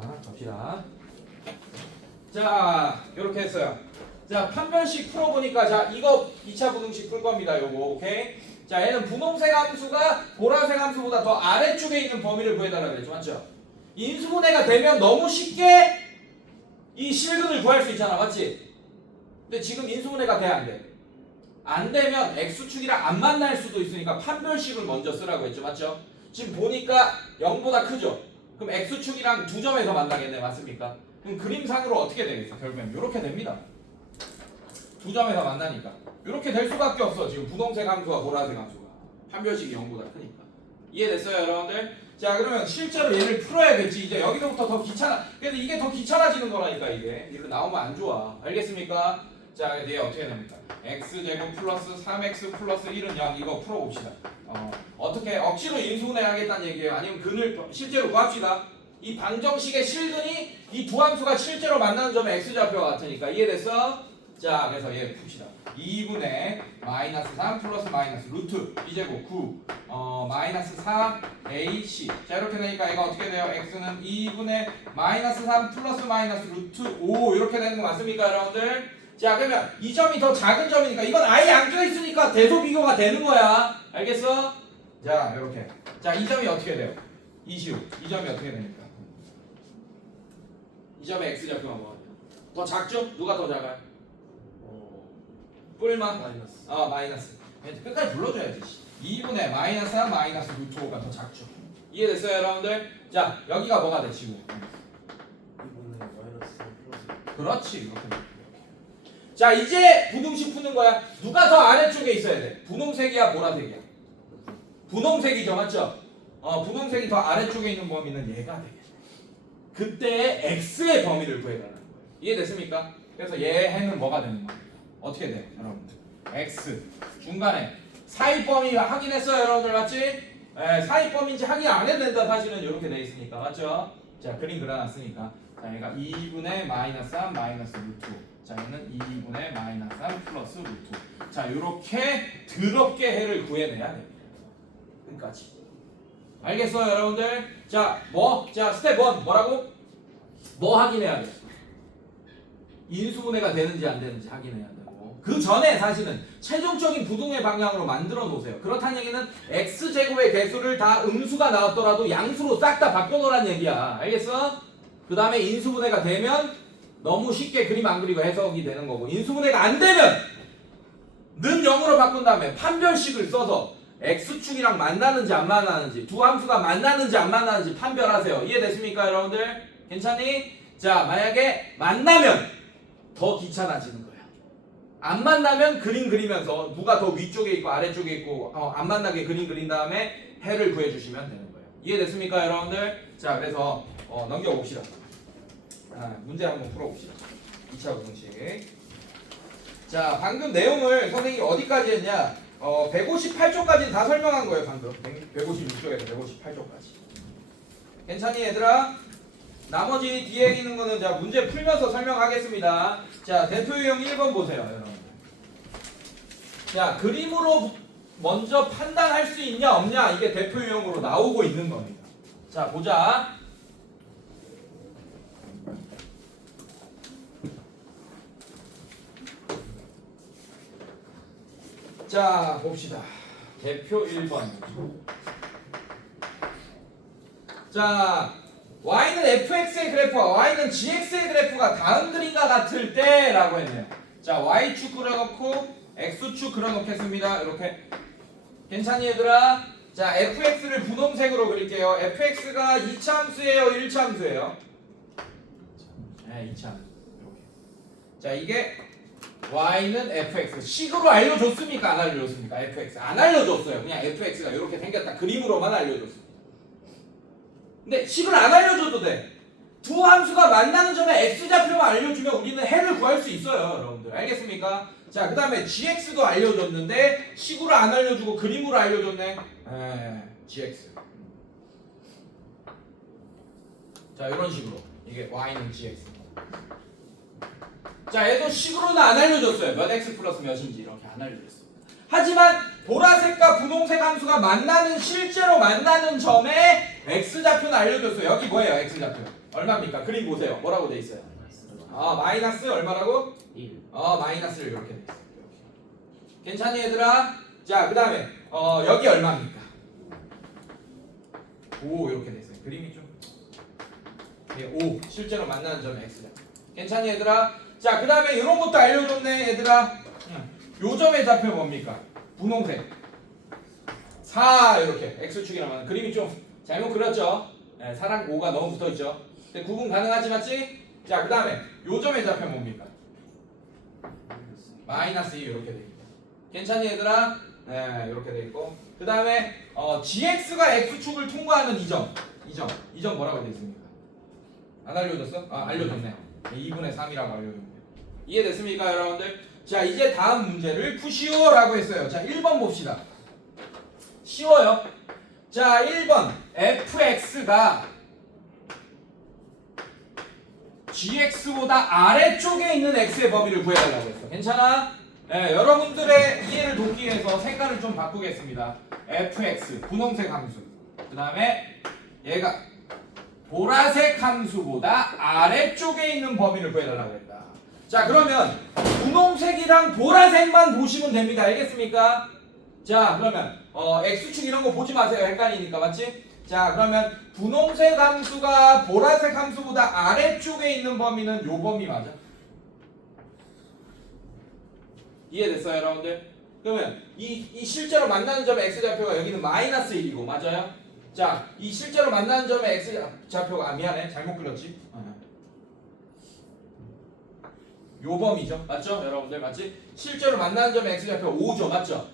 자, 갑시다. 자, 이렇게 했어요. 자, 판별식 풀어보니까, 자, 이거 2차 부등식 풀 겁니다. 요거, 오케이? 자, 얘는 분홍색 함수가 보라색 함수보다 더 아래쪽에 있는 범위를 구해달라 그랬죠. 맞죠? 인수분해가 되면 너무 쉽게 이 실근을 구할 수 있잖아. 맞지? 근데 지금 인수분해가 돼, 안 돼? 안 되면 x축이랑 안 만날 수도 있으니까 판별식을 먼저 쓰라고 했죠. 맞죠? 지금 보니까 0보다 크죠? 그럼 x축이랑 두 점에서 만나겠네. 맞습니까? 그럼 그림상으로 어떻게 되겠어? 결국엔 이렇게 됩니다. 두 점에서 만나니까 이렇게 될 수밖에 없어. 지금 분홍색 함수와 보라색 함수가 판별식이 0보다 크니까. 이해됐어요 여러분들? 자, 그러면 실제로 얘를 풀어야겠지. 이제 여기서부터 더 귀찮아. 그래서 이게 더 귀찮아지는 거라니까. 이거 나오면 안 좋아. 알겠습니까? 자, 얘 어떻게 됩니까? x제곱 플러스 3x 플러스 1은 0. 이거 풀어봅시다. 어떻게 억지로 인수분해 하겠다는 얘기예요? 아니면 근을 실제로 구합시다. 이 방정식의 실근이 이 두 함수가 실제로 만나는 점의 x좌표와 같으니까. 이해됐어? 자, 그래서 얘 풉시다. 2분의 마이너스 3 플러스 마이너스 루트 b제곱 9 마이너스 4ac. 자, 이렇게 되니까 얘가 어떻게 돼요? x는 2분의 마이너스 3 플러스 마이너스 루트 5 이렇게 되는 거 맞습니까 여러분들? 자, 그러면 이 점이 더 작은 점이니까 이건 아예 안 껴있으니까 대소 비교가 되는 거야. 알겠어? 자, 이렇게. 자, 이 점이 어떻게 돼요? 이시우. 이 점이 어떻게 됩니까? 이 점의 x좌표가 뭐예요? 더 작죠? 누가 더 작아요? 뿔만? 마이너스. 마이너스. 끝까지 불러줘야지. 2분의 마이너스 3 마이너스 루트 5가 더 작죠. 이해됐어요 여러분들? 자, 여기가 뭐가 돼 지금? 2분의 마이너스 3 플러스. 그렇지. 이렇게. 자, 이제 부등식 푸는 거야. 누가 더 아래쪽에 있어야 돼? 분홍색이야 보라색이야? 분홍색이죠. 맞죠? 분홍색이 더 아래쪽에 있는 범위는 얘가 되겠네. 그때 x의 범위를 구해달라는 거예요. 이해됐습니까? 그래서 얘 해는 뭐가 되는 거예요? 어떻게 돼 여러분들? x 중간에 사이범위 확인했어요 여러분들? 맞지? 사이범위인지 확인 안 해도 된다. 사실은 이렇게 돼 있으니까. 맞죠? 자, 그림 그려놨으니까. 자, 얘가 2분의 마이너스 3 마이너스 루트 5. 자, 얘는 2분의 마이너스 3 플러스 루트 5. 자, 요렇게 더럽게 해를 구해내야 됩니다. 여기까지. 알겠어요 여러분들? 자, 자, 스텝 1 뭐라고? 뭐 확인해야 돼? 인수분해가 되는지 안 되는지 확인해야 되고, 그 전에 사실은 최종적인 부등의 방향으로 만들어 놓으세요. 그렇다는 얘기는 x제곱의 개수를 다 음수가 나왔더라도 양수로 싹 다 바꿔놓으란 얘기야. 알겠어? 그 다음에 인수분해가 되면 너무 쉽게 그림 안 그리고 해석이 되는 거고, 인수분해가 안 되면 는 0으로 바꾼 다음에 판별식을 써서 x축이랑 만나는지 안 만나는지, 두 함수가 만나는지 안 만나는지 판별하세요. 이해됐습니까 여러분들? 괜찮니? 자, 만약에 만나면 더 귀찮아지는 거야. 안 만나면 그림 그리면서 누가 더 위쪽에 있고 아래쪽에 있고 안 만나게 그림 그린 다음에 해를 구해주시면 되는 거예요. 이해됐습니까 여러분들? 자, 그래서 넘겨봅시다. 문제 한번 풀어봅시다. 2차 부등식. 자, 방금 내용을 선생님이 어디까지 했냐? 158쪽까지는 다 설명한 거예요. 방금 156쪽에서 158쪽까지. 괜찮니 얘들아? 나머지 뒤에 있는 거는 자, 문제 풀면서 설명하겠습니다. 자, 대표 유형 1번 보세요 여러분들. 자, 그림으로 먼저 판단할 수 있냐 없냐, 이게 대표 유형으로 나오고 있는 겁니다. 자, 보자. 자, 봅시다. 대표 1번. 자, y는 fx의 그래프와 y는 gx의 그래프가 다음 그림과 같을 때 라고 했네요. 자, y축 그려놓고 x축 그려놓겠습니다. 이렇게. 괜찮니 얘들아? 자, fx를 분홍색으로 그릴게요. fx가 2차 함수예요 1차 함수예요? 네, 2차 함수. 이렇게. 자, 이게 y는 fx. 식으로 알려줬습니까? 안 알려줬습니까? fx. 안 알려줬어요. 그냥 fx가 이렇게 생겼다. 그림으로만 알려줬습니다. 근데 식을 안 알려줘도 돼. 두 함수가 만나는 점에 x좌표만 알려주면 우리는 해를 구할 수 있어요 여러분들. 알겠습니까? 자, 그 다음에 gx도 알려줬는데 식으로 안 알려주고 그림으로 알려줬네. gx. 자, 이런 식으로 이게 y는 gx. 자, 얘도 식으로는 안 알려줬어요. 몇 x 플러스 몇인지 이렇게 안 알려줬어요. 하지만 보라색과 분홍색 함수가 만나는, 실제로 만나는 점에 x좌표는 알려줬어요. 여기 뭐예요? x좌표 얼마입니까? 그림 보세요. 뭐라고 돼 있어요? 마이너스 얼마라고? 1. 마이너스를 이렇게 돼 있어요. 괜찮니 얘들아? 자, 그 다음에 여기 얼마입니까? 5 이렇게 돼 있어요. 그림이 좀 5 실제로 만나는 점은 x좌표. 괜찮니 얘들아? 자, 그 다음에 이런 것도 알려줬네 얘들아. 요 점의 좌표 뭡니까? 분홍색 4 이렇게 x축이랑 맞는 그림이 좀 잘못 그렸죠? 네, 4랑 5가 너무 붙어있죠? 근데 구분 가능하지 맞지? 자, 그 다음에 요 점의 좌표 뭡니까? 마이너스 2 이렇게 돼 있고. 괜찮니 얘들아? 네, 이렇게 돼 있고. 그 다음에 gx가 x축을 통과하는 이 점 뭐라고 돼 있습니까? 안 알려줬어? 알려줬네. 2분의 3이라고 알려줬네. 이해됐습니까 여러분들? 자, 이제 다음 문제를 푸시오라고 했어요. 자, 1번 봅시다. 쉬워요. 자, 1번 fx가 gx보다 아래쪽에 있는 x의 범위를 구해달라고 했어. 괜찮아? 네, 여러분들의 이해를 돕기 위해서 색깔을 좀 바꾸겠습니다. fx 분홍색 함수, 그 다음에 얘가 보라색 함수보다 아래쪽에 있는 범위를 구해달라고 했다. 자, 그러면 분홍색이랑 보라색만 보시면 됩니다. 알겠습니까? 자, 그러면 x축 이런 거 보지 마세요. 헷갈리니까. 맞지? 자, 그러면 분홍색 함수가 보라색 함수보다 아래쪽에 있는 범위는 요 범위 맞아? 이해됐어요 여러분들? 그러면 이 실제로 만나는 점의 x좌표가 여기는 마이너스 1이고 맞아요? 자, 이 실제로 만나는 점의 x좌표가 미안해 잘못 그렸지? 요 범위죠. 맞죠? 여러분들 맞지? 실제로 만나는 점의 x좌표 5죠. 맞죠?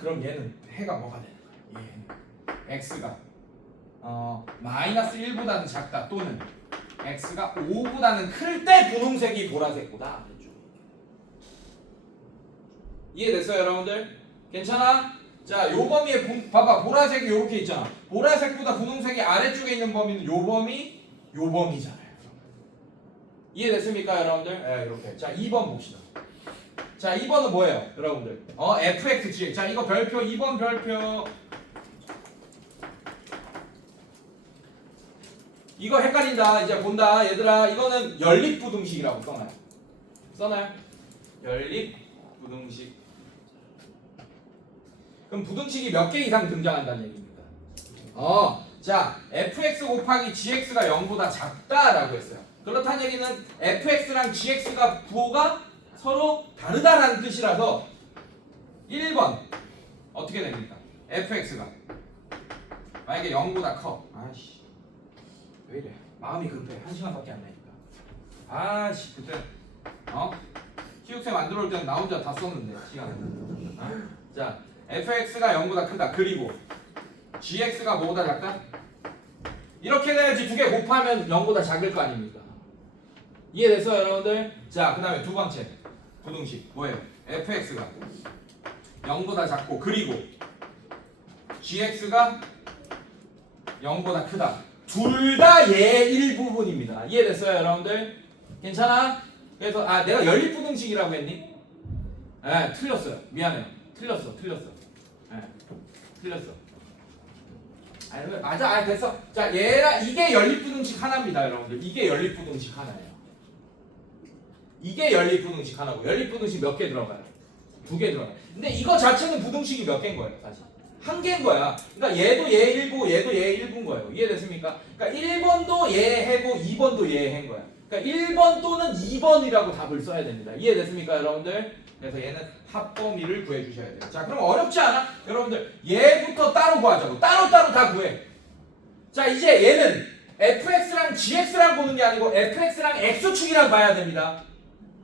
그럼 얘는 해가 뭐가 되는 거야? 얘는 x가 마이너스 1보다는 작다 또는 x가 5보다는 클 때 분홍색이 보라색보다 아래쪽. 이해됐어요 여러분들? 괜찮아? 자, 요 범위에 봐봐 보라색이 요렇게 있잖아. 보라색보다 분홍색이 아래쪽에 있는 범위는 요 범위잖아요. 이해됐습니까 여러분들? 네, 이렇게. 자, 2번 봅시다. 자, 2번은 뭐예요 여러분들? fx gx. 자, 이거 별표 2번 별표. 이거 헷갈린다. 이제 본다 얘들아. 이거는 연립부등식이라고 써놔요? 연립부등식. 그럼 부등식이 몇 개 이상 등장한다는 얘기입니다. 자, fx 곱하기 gx가 0보다 작다라고 했어요. 그렇다는 얘기는 fx랑 gx가 부호가 서로 다르다라는 뜻이라서 1번 어떻게 됩니까? fx가 만약에 0보다 커. 아이씨 왜 이래? 마음이 급해. 1시간밖에 안 나니까. 그때 키우세 만들어 올 때는 나 혼자 다 썼는데 시간을. 자, fx가 0보다 크다. 그리고 gx가 뭐보다 작다? 이렇게 돼야지 두 개 곱하면 0보다 작을 거 아닙니까? 이해됐어요 여러분들? 자, 그 다음에 두 번째 부등식 뭐예요? fx가 0보다 작고 그리고 gx가 0보다 크다. 둘 다 얘 일부분입니다. 이해됐어요 여러분들? 괜찮아? 그래서 내가 연립부등식이라고 했니? 네, 틀렸어요. 미안해요. 틀렸어. 맞아. 됐어. 자, 얘랑 이게 연립부등식 하나입니다 여러분들. 이게 연립부등식 하나예요. 이게 연립부등식 하나고 연립부등식 몇 개 들어가요? 2개 들어가요. 근데 이거 자체는 부등식이 몇 개인 거예요 사실? 한 개인 거야. 그러니까 얘도 얘 일부, 얘도 얘 일부인 거예요. 이해됐습니까? 그러니까 1번도 얘 해고 2번도 얘 해인 거야. 그러니까 1번 또는 2번이라고 답을 써야 됩니다. 이해됐습니까 여러분들? 그래서 얘는 합범위를 구해 주셔야 돼요. 자, 그럼 어렵지 않아? 여러분들 얘부터 따로 구하자고. 따로따로 다 구해. 자, 이제 얘는 fx랑 gx랑 보는 게 아니고 fx랑 x축이랑 봐야 됩니다.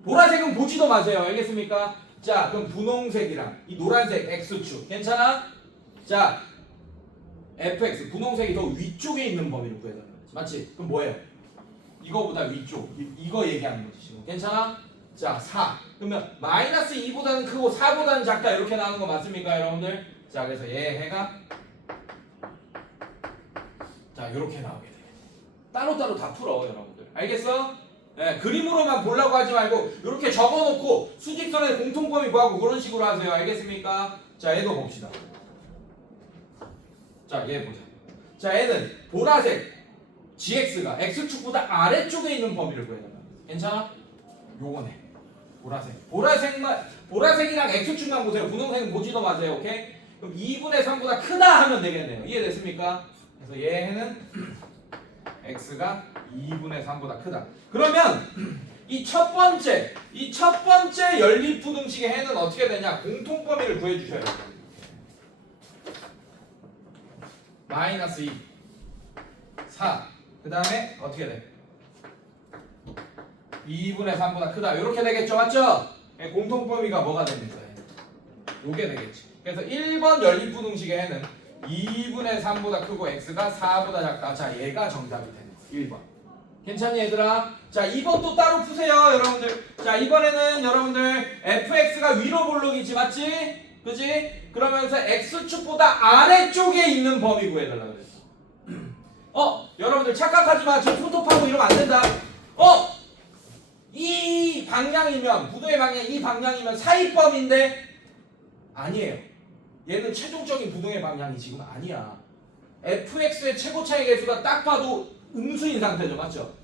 보라색은 보지도 마세요. 알겠습니까? 자, 그럼 분홍색이랑 이 노란색 x축 괜찮아? 자, fx 분홍색이 더 위쪽에 있는 범위를 구해달라는 거지. 맞지? 그럼 뭐예요? 이거보다 위쪽. 이거 얘기하는 거지 지금. 괜찮아? 자, 4. 그러면 마이너스 2보다는 크고 4보다는 작다 이렇게 나오는 거 맞습니까 여러분들? 자, 그래서 얘 해가 자, 이렇게 나오게 돼. 따로따로 다 풀어 여러분들. 알겠어? 네, 그림으로만 보려고 하지 말고 이렇게 적어놓고 수직선의 공통범위 구하고 그런 식으로 하세요. 알겠습니까? 자, 얘도 봅시다. 자, 얘 보자. 자 얘는 보라색 gx가 x축보다 아래쪽에 있는 범위를 구해달라. 괜찮아? 요거네. 보라색이랑 x축만 보세요. 분홍색은 보지도 마세요. 오케이? 그럼 2분의 3보다 크다 하면 되겠네요. 이해됐습니까? 그래서 얘는 x가 2분의 3보다 크다. 그러면 이 첫 번째 연립부등식의 해는 어떻게 되냐? 공통범위를 구해주셔야 돼요. 마이너스 2, 4. 그 다음에 어떻게 돼? 2분의 3보다 크다. 이렇게 되겠죠, 맞죠? 공통범위가 뭐가 됩니까? 요게 되겠지. 그래서 1번 연립부등식의 해는 2분의 3보다 크고 x가 4보다 작다. 자, 얘가 정답이 되는 거야. 1번. 괜찮니 얘들아? 자, 2번도 따로 푸세요, 여러분들. 자, 이번에는 여러분들 fx가 위로 볼록이지, 맞지? 그지? 그러면서 x축보다 아래쪽에 있는 범위 구해달라고 그랬어. 여러분들 착각하지 마. 저 손톱하고 이러면 안 된다. 이 방향이면, 부도의 방향 이 방향이면 사이범인데 아니에요. 얘는 최종적인 부동의 방향이 지금 아니야. fx의 최고차의 개수가 딱 봐도 음수인 상태죠, 맞죠?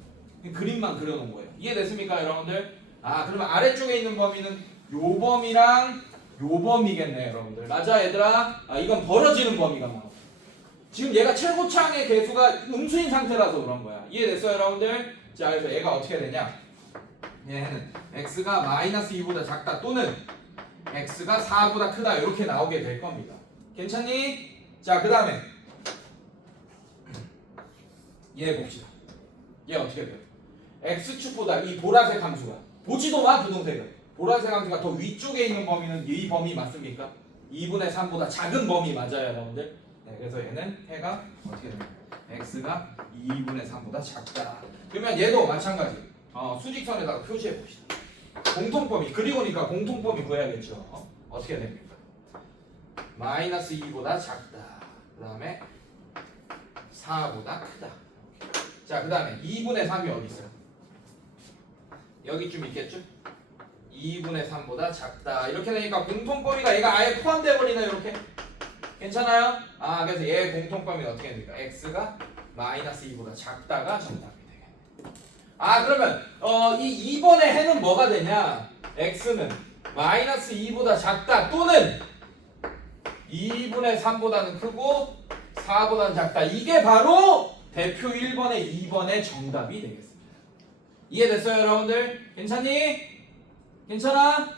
그림만 그려놓은 거예요. 이해됐습니까, 여러분들? 그러면 아래쪽에 있는 범위는 요 범위랑 요 범위겠네, 여러분들. 맞아, 얘들아? 이건 벌어지는 범위가 나와. 지금 얘가 최고차의 개수가 음수인 상태라서 그런 거야. 이해됐어요, 여러분들? 자, 그래서 얘가 어떻게 되냐? 얘는 x가 마이너스 2보다 작다 또는 x가 4보다 크다 이렇게 나오게 될 겁니다. 괜찮니? 자, 그 다음에 얘 봅시다. 얘 어떻게 돼요? x축보다 이 보라색 함수가, 보지도 마 분홍색은, 보라색 함수가 더 위쪽에 있는 범위는 이 범위 맞습니까? 2분의 3보다 작은 범위 맞아요, 여러분들? 네, 그래서 얘는 해가 어떻게 됩니까? x가 2분의 3보다 작다. 그러면 얘도 마찬가지. 수직선에다가 표시해 봅시다. 공통범위 그리고니까 공통범위 구해야겠죠. 어떻게 됩니까? 마이너스 2보다 작다. 그 다음에 4보다 크다. 자, 그 다음에 2분의 3이 어디 있어요? 여기쯤 있겠죠? 2분의 3보다 작다. 이렇게 되니까 공통범위가 얘가 아예 포함되어 버리네. 이렇게. 괜찮아요? 그래서 얘 공통범위는 어떻게 됩니까? x가 마이너스 2보다 작다가 정답이 되겠네. 그러면 이 2번의 해는 뭐가 되냐? x는 마이너스 2보다 작다 또는 2분의 3보다는 크고 4보다는 작다. 이게 바로 대표 1번의 2번의 정답이 되겠습니다. 이해됐어요, 여러분들? 괜찮니? 괜찮아?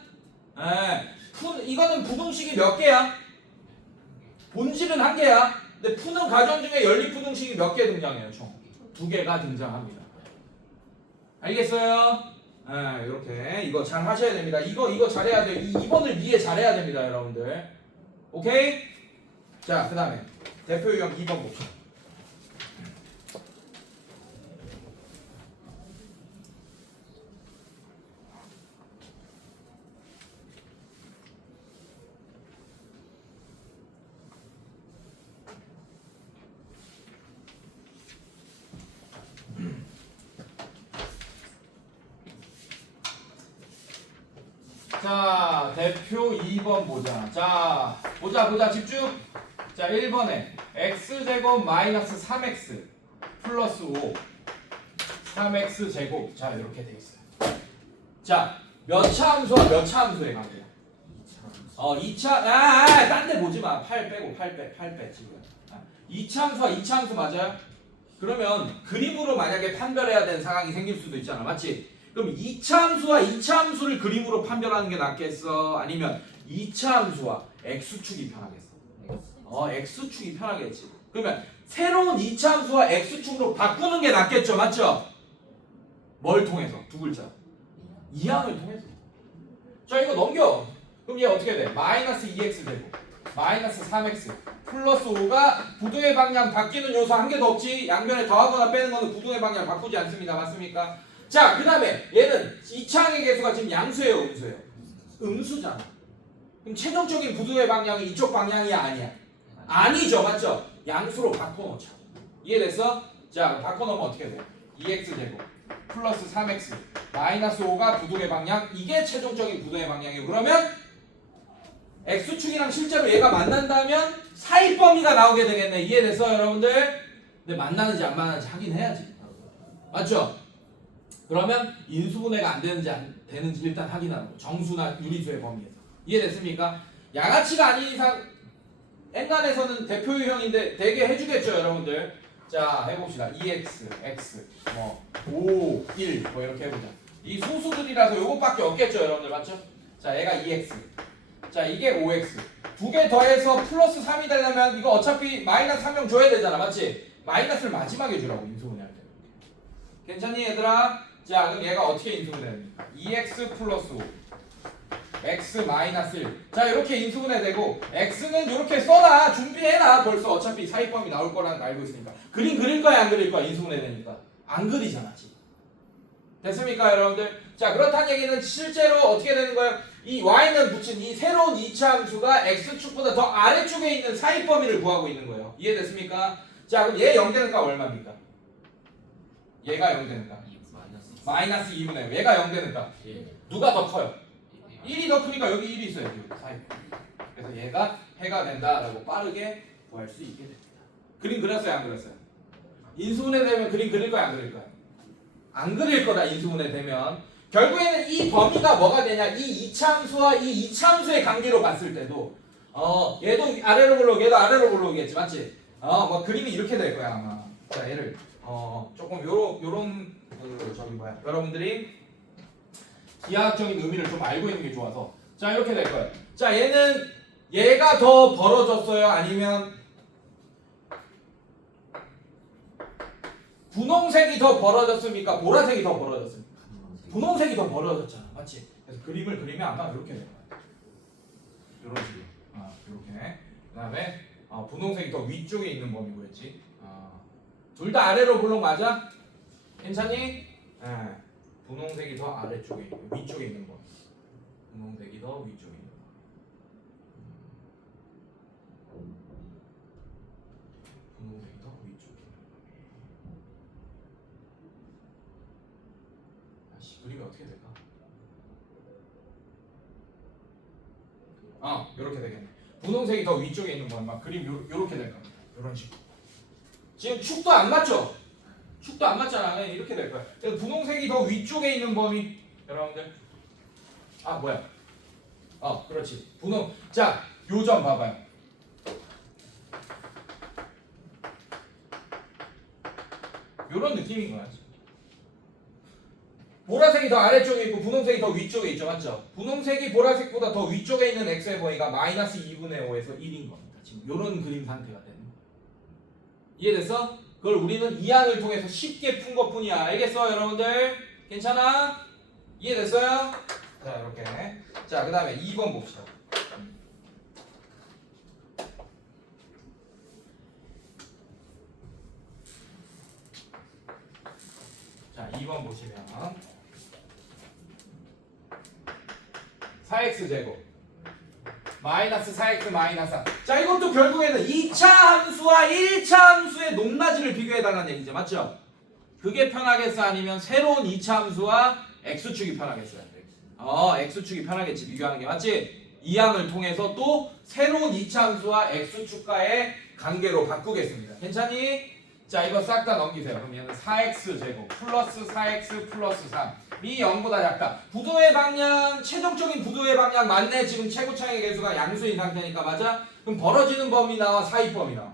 이거는 부등식이 몇 개야? 본질은 한 개야. 근데 푸는 과정 중에 연립부등식이 몇 개 등장해요, 총? 2개가 등장합니다. 알겠어요? 이렇게 이거 잘 하셔야 됩니다. 이거 잘해야 돼요. 이 2번을 이해 잘해야 됩니다, 여러분들. 오케이? 자, 그 다음에 대표 유형 2번 봅시다. 자, 대표 2번 보자. 자, 보자, 집중. 자, 1번에 x제곱 마이너스 3x 플러스 5 3x 제곱. 자, 이렇게 돼 있어요. 자, 몇 차 함수와 몇 차 함수의 관계야? 2차. 딴 데 보지 마. 8 빼고 8 빼 지금. 2차 함수와 2차 함수 맞아요? 그러면 그림으로 만약에 판별해야 되는 상황이 생길 수도 있잖아. 맞지? 그럼 2차 함수와 2차 함수를 그림으로 판별하는 게 낫겠어? 아니면 2차 함수와 x축이 편하겠어? x축이 편하겠지. 그러면 새로운 2차 함수와 x축으로 바꾸는 게 낫겠죠? 맞죠? 뭘 통해서? 두 글자. 이항을 통해서. 자, 이거 넘겨. 그럼 얘 어떻게 돼? 마이너스 2x 되고 마이너스 3x 플러스 5가 부등의 방향 바뀌는 요소 한 개도 없지. 양변에 더하거나 빼는 거는 부등의 방향 바꾸지 않습니다. 맞습니까? 자, 그 다음에 얘는 2차항의 개수가 지금 양수예요, 음수예요? 음수잖아. 그럼 최종적인 부등의 방향이 이쪽 방향이 아니야? 아니죠, 맞죠? 양수로 바꿔놓자. 이해됐어? 자, 바꿔놓으면 어떻게 돼? 2x제곱 플러스 3x 마이너스 5가 부등의 방향. 이게 최종적인 부등의 방향이에요. 그러면 x축이랑 실제로 얘가 만난다면 사이 범위가 나오게 되겠네. 이해됐어, 여러분들? 근데 만나는지 안 만나는지 확인해야지. 맞죠? 그러면 인수분해가 안 되는지 안 되는지 일단 확인하는 거. 정수나 유리수의 범위에서. 이해됐습니까? 양아치가 아닌 이상 N간에서는 대표 유형인데 되게 해주겠죠, 여러분들. 자, 해봅시다. 2x, x, 5, 1, 이렇게 해보자. 이 소수들이라서 요것밖에 없겠죠, 여러분들. 맞죠? 자, 얘가 2x. 자, 이게 5x. 두 개 더해서 플러스 3이 되려면 이거 어차피 마이너스 1명 줘야 되잖아. 맞지? 마이너스를 마지막에 주라고, 인수분해 할 때. 괜찮니, 얘들아? 자, 그럼 얘가 어떻게 인수분해 됩니까? 2x 플러스 5. x 마이너스 1. 자, 이렇게 인수분해 되고 x는 이렇게 써놔. 준비해놔. 벌써 어차피 사이범위 나올 거라는 거 알고 있으니까. 그림 그릴 거야, 안 그릴 거야? 인수분해 되니까. 안 그리잖아, 지금. 됐습니까, 여러분들? 자, 그렇다는 얘기는 실제로 어떻게 되는 거예요? 이 y는 붙인 이 새로운 이차함수가 x축보다 더 아래쪽에 있는 사이범위를 구하고 있는 거예요. 이해됐습니까? 자, 그럼 얘 0되는 값 얼마입니까? 얘가 0되는 값. 마이너스 2분의 1. 얘가 0되는 값. 누가 더 커요? 1이 더 크니까 여기 1이 있어요. 여기 사이범위. 그래서 얘가 해가 된다라고 빠르게 구할 수 있게 됩니다. 그림 그렸어요, 안 그렸어요? 인수분해 되면 그림 그릴 거야, 안 그릴 거야? 안 그릴 거다, 인수분해 되면. 결국에는 이 범위가 뭐가 되냐? 이 이차함수와 이 이차함수의 관계로 봤을 때도 얘도 아래로 볼록이고 얘도 아래로 볼록이겠지, 맞지? 뭐 그림이 이렇게 될 거야 아마. 자, 얘를 조금 요런 저기 뭐야? 여러분들이 기하학적인 의미를 좀 알고 있는 게 좋아서 자, 이렇게 될 거예요. 자, 얘가 더 벌어졌어요? 아니면 분홍색이 더 벌어졌습니까? 보라색이 더 벌어졌습니까? 분홍색이 더 벌어졌잖아, 맞지? 그래서 그림을 그리면 아마 이렇게 될 거야. 이런 식으로, 이렇게. 그다음에 분홍색이 더 위쪽에 있는 범위고였지. 둘 다 아래로 볼록 맞아? 괜찮니? 분홍색이 더 아래쪽에 있고 위쪽에 있는 범위. 분홍색이 더 위쪽에 있는 범위. 분홍색이 더 위쪽에 있는 범위. 그림이 어떻게 될까? 이렇게 되겠네. 분홍색이 더 위쪽에 있는 범위. 막 그림 요렇게 될 겁니다. 이런 식으로. 지금 축도 안 맞죠? 축도 안 맞잖아. 그냥 이렇게 될 거야. 그래서 분홍색이 더 위쪽에 있는 범위. 여러분들. 뭐야? 그렇지. 분홍. 자, 요 점 봐봐요. 요런 느낌인 거야. 보라색이 더 아래쪽에 있고 분홍색이 더 위쪽에 있죠, 맞죠? 분홍색이 보라색보다 더 위쪽에 있는 x의 범위가 마이너스 2분의 5에서 1인 겁니다. 지금 이런 그림 상태가 되는 거예요. 이해됐어? 그걸 우리는 이항을 통해서 쉽게 푼 것뿐이야. 알겠어, 여러분들? 괜찮아? 이해됐어요? 자, 이렇게. 자, 그 다음에 2번 봅시다. 자, 2번 보시면 4x제곱 마이너스 4x 마이너스 4. 자, 이것도 결국에는 2차 함수와 1차 함수의 높낮이를 비교해달라는 얘기죠, 맞죠? 그게 편하겠어? 아니면 새로운 2차 함수와 x축이 편하겠어요? x축이 편하겠지, 비교하는 게. 맞지? 이 항을 통해서 또 새로운 2차 함수와 x축과의 관계로 바꾸겠습니다. 괜찮니? 자, 이거 싹 다 넘기세요. 그럼 얘는 4x제곱 플러스 4x 플러스 3이 0보다 작다. 부도의 방향, 최종적인 부도의 방향 맞네. 지금 최고차의 개수가 양수인 상태니까. 맞아? 그럼 벌어지는 범위 나와, 사이범위 나와.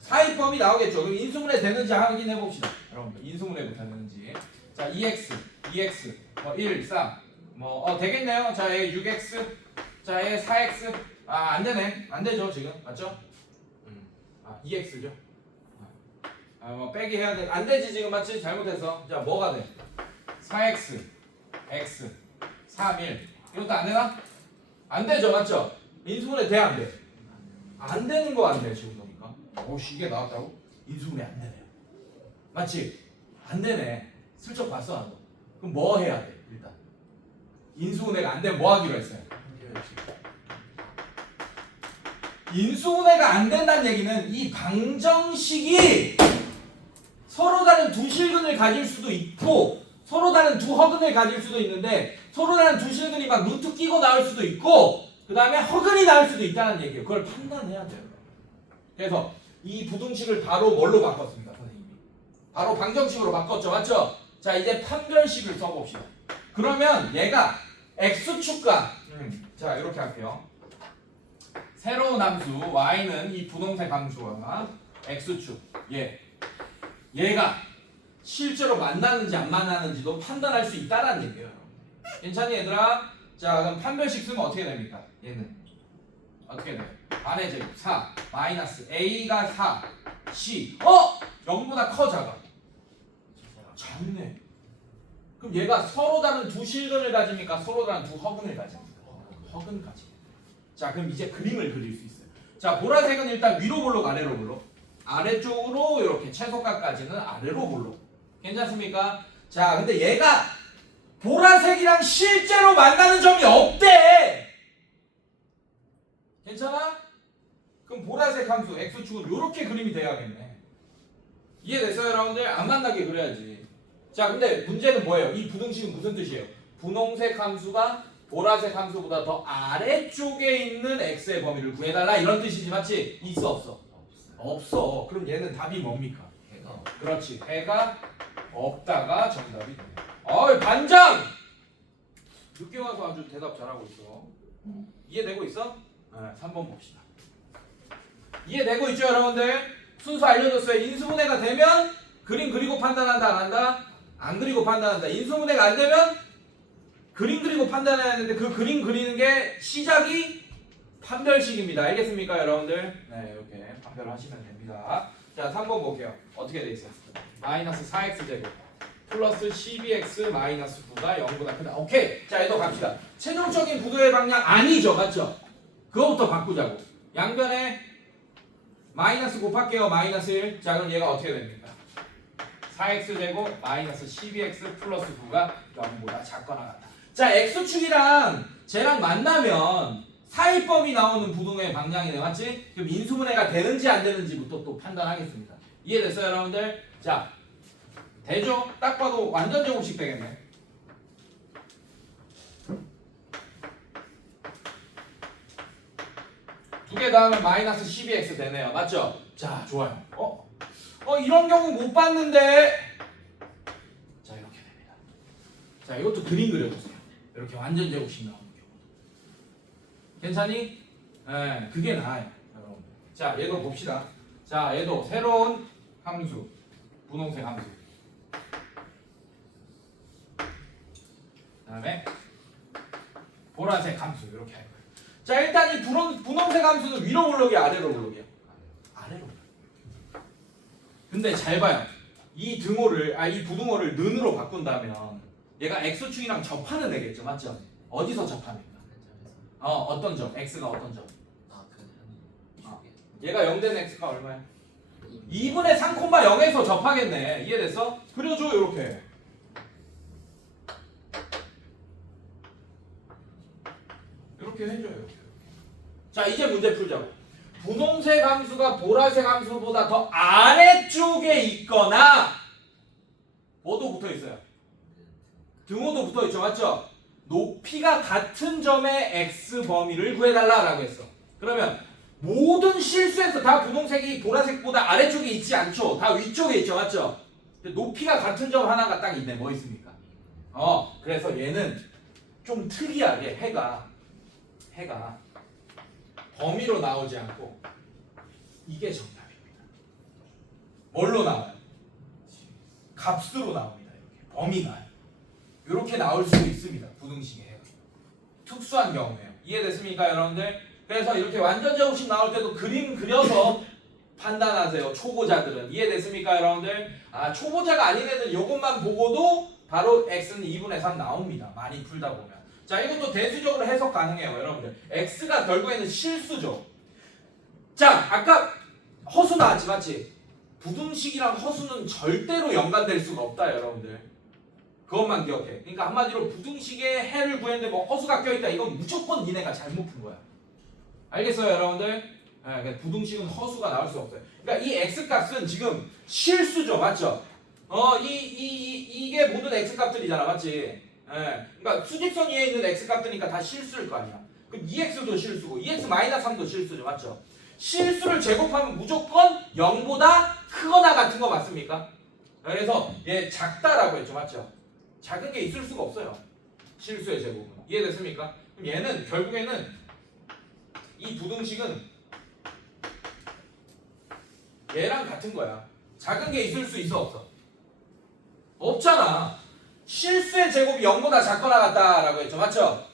사이범위 나오겠죠. 그럼 인수분해 되는지 확인해 봅시다. 여러분들 인수분해부터 되는지. 자, 2x 1, 3 되겠네요. 자, 얘 6x, 자, 얘 4x. 안 되네. 안 되죠, 지금. 맞죠? 2x죠. 빼기 해야 돼. 안 되지, 지금. 맞지? 잘못해서. 자, 뭐가 돼? 4x, x, 3, 1. 이것도 안 되나? 안 되죠, 맞죠? 인수분해 돼, 안 돼? 안 되는 거 같네, 지금 보니까. 이게 나왔다고? 인수분해 안 되네요. 맞지? 안 되네. 슬쩍 봤어, 나도. 그럼 뭐 해야 돼, 일단? 인수분해가 안 되면 뭐 하기로 했어요? 인수분해가 안 된다는 얘기는 이 방정식이 서로 다른 두 실근을 가질 수도 있고 서로 다른 두 허근을 가질 수도 있는데 서로 다른 두 실근이 막 루트 끼고 나올 수도 있고 그 다음에 허근이 나올 수도 있다는 얘기예요. 그걸 판단해야 돼요. 그래서 이 부등식을 바로 뭘로 바꿨습니다, 선생님? 바로 방정식으로 바꿨죠. 맞죠? 자, 이제 판별식을 써봅시다. 그러면 얘가 x축과 자, 이렇게 할게요. 새로운 함수 y는 이 분홍색 함수와 x축 얘가 실제로 만나는지 안 만나는지도 판단할 수 있다라는 얘기예요. 괜찮니 얘들아? 자, 그럼 판별식 쓰면 어떻게 됩니까? 얘는 어떻게 돼? 반의 제곱 4 마이너스 a가 4 c 0보다 커 작아? 작네. 그럼 얘가 서로 다른 두 실근을 가집니까? 서로 다른 두 허근을 가집니까? 허근 가지. 자, 그럼 이제 그림을 그릴 수 있어요. 자, 보라색은 일단 위로 볼록 아래로 볼록. 아래쪽으로 이렇게 최소값까지는 아래로 볼록. 괜찮습니까? 자, 근데 얘가 보라색이랑 실제로 만나는 점이 없대. 괜찮아? 그럼 보라색 함수 x축은 이렇게 그림이 돼야겠네. 이해됐어요, 여러분들? 안 만나게 그려야지. 자, 근데 문제는 뭐예요? 이 부등식은 무슨 뜻이에요? 분홍색 함수가 보라색 함수보다 더 아래쪽에 있는 x의 범위를 구해달라 이런 뜻이지, 맞지? 있어 없어? 없어. 그럼 얘는 답이 뭡니까? 그렇지. 해가 없다가 정답이 돼. 반장! 늦게 와서 아주 대답 잘하고 있어. 이해되고 있어? 네, 3번 봅시다. 이해되고 있죠, 여러분들? 순서 알려줬어요. 인수분해가 되면 그림 그리고 판단한다, 안 한다? 안 그리고 판단한다. 인수분해가 안 되면 그림 그리고 판단해야 하는데 그 그림 그리는 게 시작이 판별식입니다. 알겠습니까, 여러분들? 네, 이렇게 판별하시면 됩니다. 자, 3번 볼게요. 어떻게 돼 있어요? 마이너스 4x 제곱 플러스 12x 마이너스 9가 0보다 크다. 오케이. 자, 얘도 갑시다. 최종적인 부도의 방향 아니죠, 맞죠? 그거부터 바꾸자고. 양변에 마이너스 곱할게요. 마이너스 1. 자, 그럼 얘가 어떻게 됩니까? 4x 제곱 마이너스 12x 플러스 9가 0보다 작거나 같다. 자, x축이랑 쟤랑 만나면 사이범위 나오는 부동의 방향이네, 맞지? 그럼 인수분해가 되는지 안 되는지부터 또 판단하겠습니다. 이해됐어요, 여러분들? 자, 되죠? 딱 봐도 완전 제곱식 되겠네. 두 개 더하면 마이너스 12x 되네요. 맞죠? 자, 좋아요. 이런 경우 못 봤는데. 자, 이렇게 됩니다. 자, 이것도 그림 그려주세요. 이렇게 완전 제곱식 나오는 경우. 괜찮니? 네, 그게 나아요, 여러분. 자, 얘도 봅시다. 자, 얘도 새로운 함수, 분홍색 함수. 그다음에 보라색 함수 이렇게 할 거예요. 자, 일단 이 분홍색 함수는 위로 볼록이야, 아래로 볼록이야? 아래로 볼록. 근데 잘 봐요. 이 부등호를 는으로 바꾼다면 얘가 x축이랑 접하는 애겠죠, 맞죠? 어디서 접합니까? 어떤 점? x가 어떤 점? 얘가 0 되는 x가 얼마야? 2분의 3,0에서 접하겠네. 이해됐어? 그려줘, 이렇게. 이렇게 해줘요, 이렇게. 자, 이제 문제 풀자고. 분홍색 함수가 보라색 함수보다 더 아래쪽에 있거나 뭐도 붙어 있어요? 등호도 붙어 있죠, 맞죠? 높이가 같은 점의 x 범위를 구해달라라고 했어. 그러면 모든 실수에서 다 분홍색이 보라색보다 아래쪽에 있지 않죠? 다 위쪽에 있죠, 맞죠? 근데 높이가 같은 점 하나가 딱 있네. 뭐 있습니까? 그래서 얘는 좀 특이하게 해가 범위로 나오지 않고 이게 정답입니다. 뭘로 나와요? 값으로 나옵니다. 이렇게 범위가 이렇게 나올 수 있습니다. 부등식의 해가 특수한 경우에요. 이해됐습니까, 여러분들? 그래서 이렇게 완전 제곱식 나올 때도 그림 그려서 판단하세요. 초보자들은. 이해됐습니까, 여러분들? 초보자가 아닌 애들 이것만 보고도 바로 x는 2분의 3 나옵니다. 많이 풀다 보면. 자, 이것도 대수적으로 해석 가능해요, 여러분들. x가 결국에는 실수죠. 자, 아까 허수 나왔지, 맞지? 부등식이랑 허수는 절대로 연관될 수가 없다, 여러분들. 그것만 기억해. 그러니까 한마디로 부등식에 해를 구했는데 뭐 허수가 껴있다. 이건 무조건 니네가 잘못 푼 거야. 알겠어요, 여러분들? 네, 부등식은 허수가 나올 수 없어요. 그러니까 이 x값은 지금 실수죠, 맞죠? 이게 모든 x값들이잖아, 맞지? 그러니까 수직선 위에 있는 x값들이니까 다 실수일 거 아니야. 그럼 2x도 실수고 2x-3도 실수죠, 맞죠? 실수를 제곱하면 무조건 0보다 크거나 같은 거 맞습니까? 그래서 얘 작다라고 했죠, 맞죠? 작은 게 있을 수가 없어요. 실수의 제곱은. 이해됐습니까? 그럼 얘는 결국에는 이 부등식은 얘랑 같은 거야. 작은 게 있을 수 있어, 없어? 없잖아. 실수의 제곱이 0보다 작거나 같다라고 했죠, 맞죠?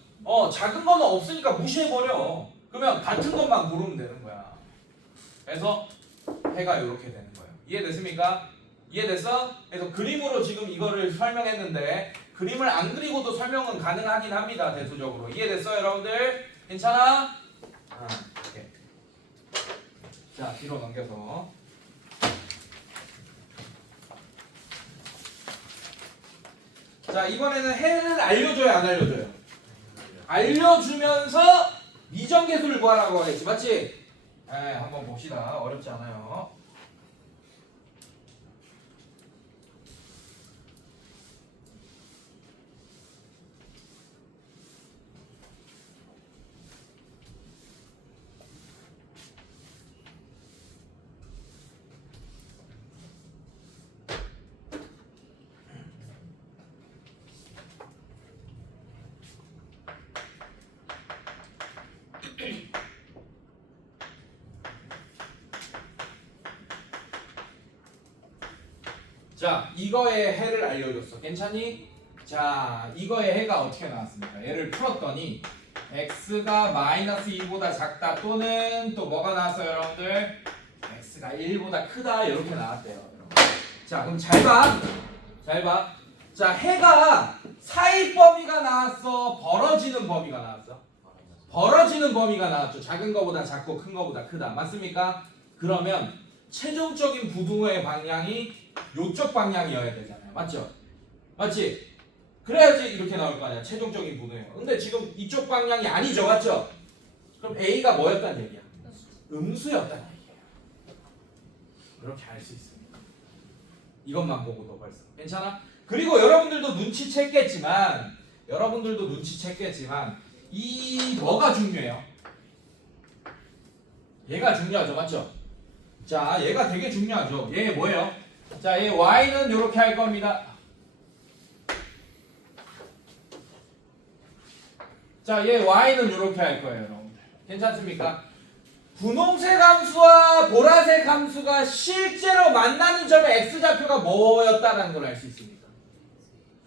작은 거는 없으니까 무시해버려. 그러면 같은 것만 고르면 되는 거야. 그래서 해가 이렇게 되는 거예요. 이해됐습니까? 이해됐어? 그래서 그림으로 지금 이거를 설명했는데 그림을 안 그리고도 설명은 가능하긴 합니다. 대수적으로. 이해됐어요, 여러분들? 괜찮아? 오케이. 자, 뒤로 넘겨서. 자, 이번에는 해를 알려줘요, 안 알려줘요? 알려주면서 미정계수를 구하라고 하겠지, 맞지? 네, 한번 봅시다. 어렵지 않아요. 자, 이거의 해를 알려줬어. 괜찮니? 자, 이거의 해가 어떻게 나왔습니까? 얘를 풀었더니 x가 마이너스 2보다 작다 또는 또 뭐가 나왔어요, 여러분들? x가 1보다 크다 이렇게 나왔대요. 여러분. 자, 그럼 잘 봐. 잘 봐. 자, 해가 사이 범위가 나왔어? 벌어지는 범위가 나왔어? 벌어지는 범위가 나왔죠. 작은 거보다 작고 큰 거보다 크다. 맞습니까? 그러면 최종적인 부등호의 방향이 요쪽 방향이어야 되잖아요. 맞죠? 맞지? 그래야지 이렇게 나올 거 아니야. 최종적인 부등호. 근데 지금 이쪽 방향이 아니죠. 맞죠? 그럼 A가 뭐였다는 얘기야? 음수였다는 얘기야. 그렇게 알 수 있습니다. 이것만 보고도 벌써. 괜찮아? 그리고 여러분들도 눈치챘겠지만 이 뭐가 중요해요? 얘가 중요하죠. 맞죠? 자, 얘가 되게 중요하죠. 얘 뭐예요? 자, 얘 y는 이렇게 할 겁니다. 자, 얘 y는 이렇게 할 거예요, 여러분들. 괜찮습니까? 분홍색 함수와 보라색 함수가 실제로 만나는 점의 x좌표가 뭐였다는 걸 알 수 있습니다.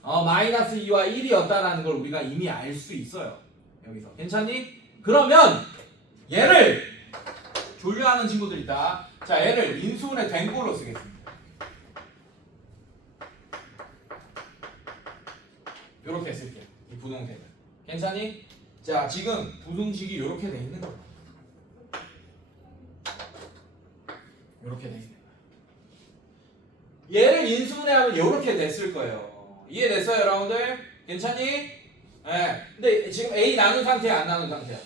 마이너스 2와 1이었다는 걸 우리가 이미 알 수 있어요. 여기서. 괜찮니? 그러면 얘를 조류하는 친구들 있다. 자, 얘를 인수분해 된 걸로 쓰겠습니다. 이렇게 쓸게요. 이 분홍색을. 괜찮니? 자, 지금 부등식이 이렇게 돼 있는 거예요. 이렇게 돼 있는 거예요. 얘를 인수분해하면 이렇게 됐을 거예요. 이해됐어요, 여러분들? 괜찮니? 네. 근데 지금 A 나눈 상태야, 안 나눈 상태야?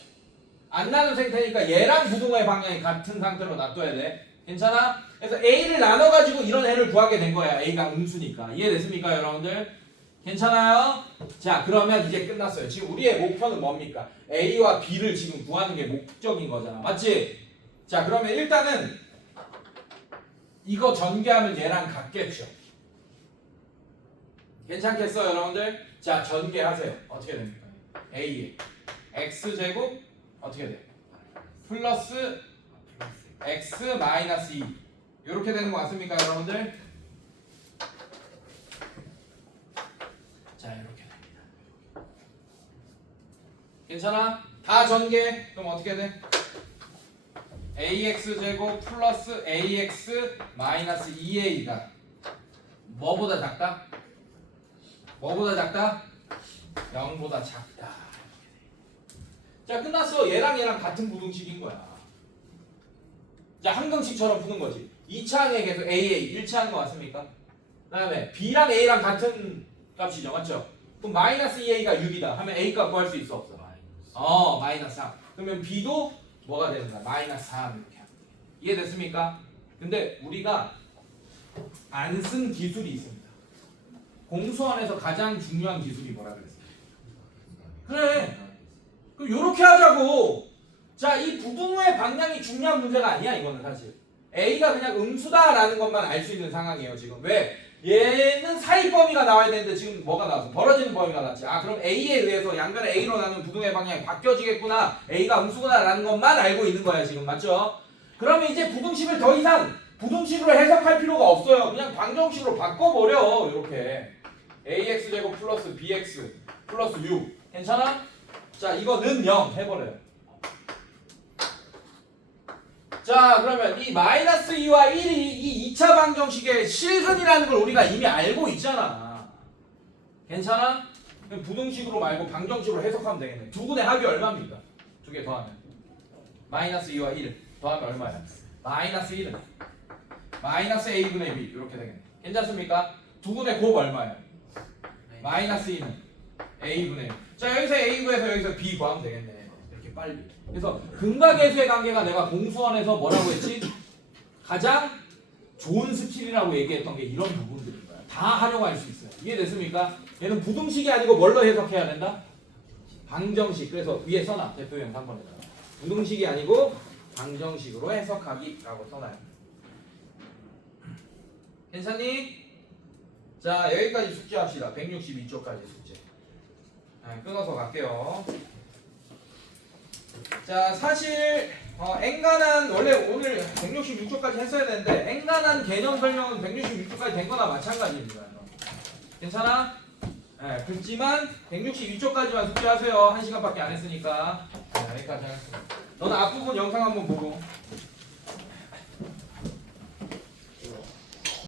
안 나눈 상태니까 얘랑 부등호의 방향이 같은 상태로 놔둬야 돼. 괜찮아? 그래서 A를 나눠가지고 이런 애를 구하게 된 거야. A가 음수니까. 이해됐습니까, 여러분들? 괜찮아요? 자, 그러면 이제 끝났어요. 지금 우리의 목표는 뭡니까? A와 B를 지금 구하는 게 목적인 거잖아. 맞지? 자, 그러면 일단은 이거 전개하면 얘랑 같겠죠. 괜찮겠어요, 여러분들? 자, 전개하세요. 어떻게 됩니까? A의 X제곱 어떻게 돼? 플러스 X 마이너스 2 이렇게 되는 거 맞습니까, 여러분들? 자, 이렇게 됩니다. 괜찮아? 다 전개. 그럼 어떻게 돼? AX제곱 플러스 AX 마이너스 2A가 뭐보다 작다? 뭐보다 작다? 0보다 작다. 자, 끝났어. 얘랑 같은 부등식인 거야. 자, 항등식처럼 푸는 거지. 2차항에 계속 AA 1차항인 거 맞습니까? 그 다음에 B랑 A랑 같은 값이죠. 맞죠? 그럼 마이너스 2A가 6이다 하면 A 값 구할 수 있어 없어? 마이너스 3. 그러면 B도 뭐가 되는 거야? 마이너스 3 이렇게 하면 돼. 이해됐습니까? 근데 우리가 안 쓴 기술이 있습니다. 공수원에서 가장 중요한 기술이 뭐라 그랬어요? 그래. 그럼 요렇게 하자고. 자, 이 부등호의 방향이 중요한 문제가 아니야. 이거는 사실 A가 그냥 음수다라는 것만 알 수 있는 상황이에요. 지금 왜? 얘는 사이 범위가 나와야 되는데 지금 뭐가 나왔어? 벌어지는 범위가 나왔지. 아 그럼 A에 의해서 양변의 A로 나누는 부동의 방향이 바뀌어지겠구나. A가 음수구나 라는 것만 알고 있는 거야 지금. 맞죠? 그러면 이제 부등식을 더 이상 부등식으로 해석할 필요가 없어요. 그냥 방정식으로 바꿔버려. 이렇게 AX제곱 플러스 BX 플러스 U. 괜찮아? 자 이거는 0 해버려요. 자 그러면 이 마이너스 2와 1이 이 2차 방정식의 실근이라는 걸 우리가 이미 알고 있잖아. 괜찮아? 그럼 부등식으로 말고 방정식으로 해석하면 되겠네. 두 분의 합이 얼마입니까? 두 개 더하면 마이너스 2와 1 더하면 얼마야? 마이너스 1은 마이너스 A분의 B 이렇게 되겠네. 괜찮습니까? 두 분의 곱 얼마야? 마이너스 2는 A분의 1. 자 여기서 A 구해서 여기서 B 구하면 되겠네. 이렇게 빨리. 그래서 근각계수의 관계가 내가 공수원에서 뭐라고 했지? 가장 좋은 스킬이라고 얘기했던 게 이런 부분들인 거야. 다 활용할 수 있어요. 이해됐습니까? 얘는 부등식이 아니고 뭘로 해석해야 된다? 방정식. 그래서 위에 써놔. 대표형 3번에다가. 부등식이 아니고 방정식으로 해석하기라고 써놔요. 괜찮니? 자 여기까지 숙제합시다. 162쪽까지 숙제. 끊어서 갈게요. 자 사실 엔간한 원래 오늘 166쪽까지 했어야 되는데 엔간한 개념 설명은 166쪽까지 된 거나 마찬가지입니다. 괜찮아? 네, 그렇지만 162쪽까지만 숙제하세요. 1시간밖에 안 했으니까. 네, 여기까지 하겠습니다. 너는 앞부분 영상 한번 보고